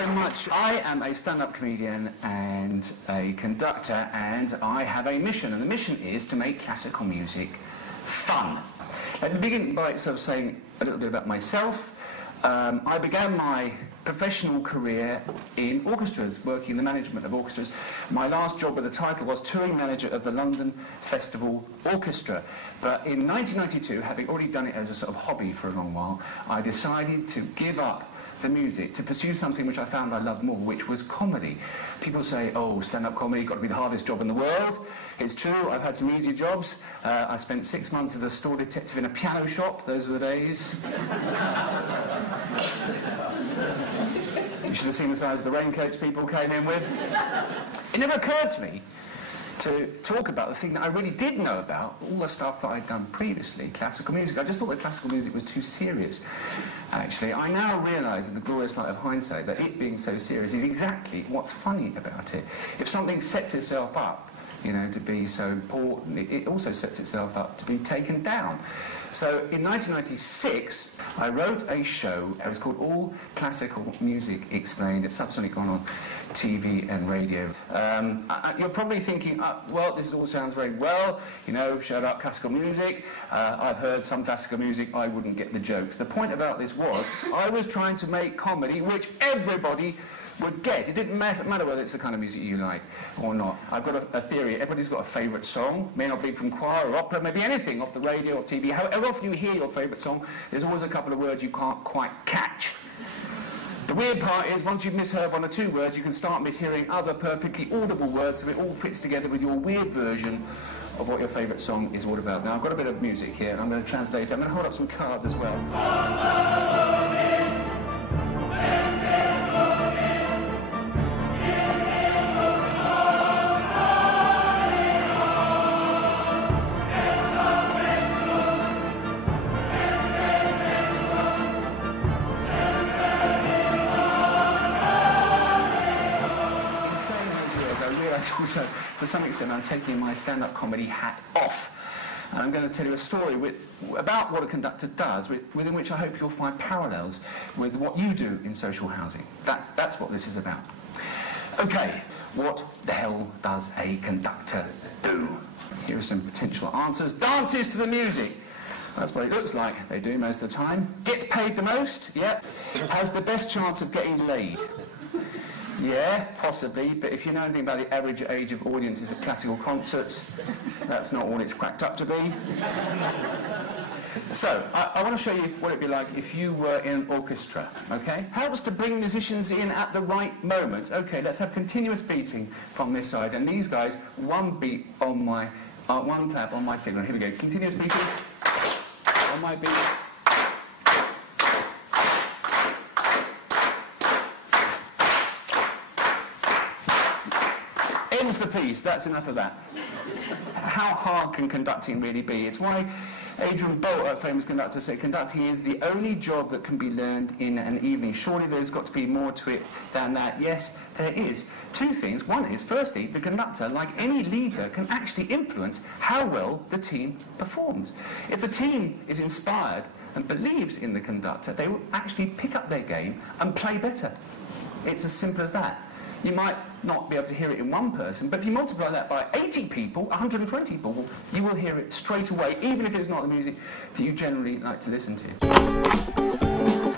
very much. I am a stand-up comedian and a conductor, and I have a mission, and the mission is to make classical music fun. Let me begin by sort of saying a little bit about myself. I began my professional career in orchestras, working in the management of orchestras. My last job with the title was touring manager of the London Festival Orchestra. But in 1992, having already done it as a sort of hobby for a long while, I decided to give up the music to pursue something which I found I loved more, which was comedy. People say, oh, stand-up comedy, got to be the hardest job in the world. It's true, I've had some easy jobs. I spent 6 months as a store detective in a piano shop. Those were the days. You should have seen the size of the raincoats people came in with. It never occurred to me to talk about the thing that I really did know about, all the stuff that I'd done previously, classical music. I just thought that classical music was too serious, actually. I now realise, in the glorious light of hindsight, that it being so serious is exactly what's funny about it. If something sets itself up, you know, to be so important, it also sets itself up to be taken down. So in 1996, I wrote a show. It was called All Classical Music Explained. It's subsequently gone on TV and radio. You're probably thinking, well, this all sounds very well, you know, show about classical music. I've heard some classical music, I wouldn't get the jokes. The point about this was, I was trying to make comedy which everybody would get. It didn't matter whether it's the kind of music you like or not. I've got a theory. Everybody's got a favourite song. May not be from choir or opera, maybe anything off the radio or TV. However often you hear your favourite song, there's always a couple of words you can't quite catch. The weird part is, once you've misheard one or two words, you can start mishearing other perfectly audible words, so it all fits together with your weird version of what your favourite song is all about. Now, I've got a bit of music here, and I'm going to translate it. I'm going to hold up some cards as well. Also, to some extent, I'm taking my stand-up comedy hat off. And I'm going to tell you a story about what a conductor does, within which I hope you'll find parallels with what you do in social housing. That's what this is about. Okay, what the hell does a conductor do? Here are some potential answers. Dances to the music. That's what it looks like they do most of the time. Gets paid the most, yep. Has the best chance of getting laid. Yeah, possibly, but if you know anything about the average age of audiences at classical concerts, that's not all it's cracked up to be. So, I want to show you what it'd be like if you were in an orchestra, okay? Helps to bring musicians in at the right moment. Okay, let's have continuous beating from this side, and these guys, one beat on my, one tap on my signal. Here we go, continuous beating on my beat. Ends the piece, that's enough of that. How hard can conducting really be? It's why Adrian Bolt, a famous conductor, said conducting is the only job that can be learned in an evening. Surely there's got to be more to it than that. Yes, there is. Two things. One is, firstly, the conductor, like any leader, can actually influence how well the team performs. If the team is inspired and believes in the conductor, they will actually pick up their game and play better. It's as simple as that. You might not be able to hear it in one person, but if you multiply that by 80 people, 120 people, you will hear it straight away, even if it's not the music that you generally like to listen to.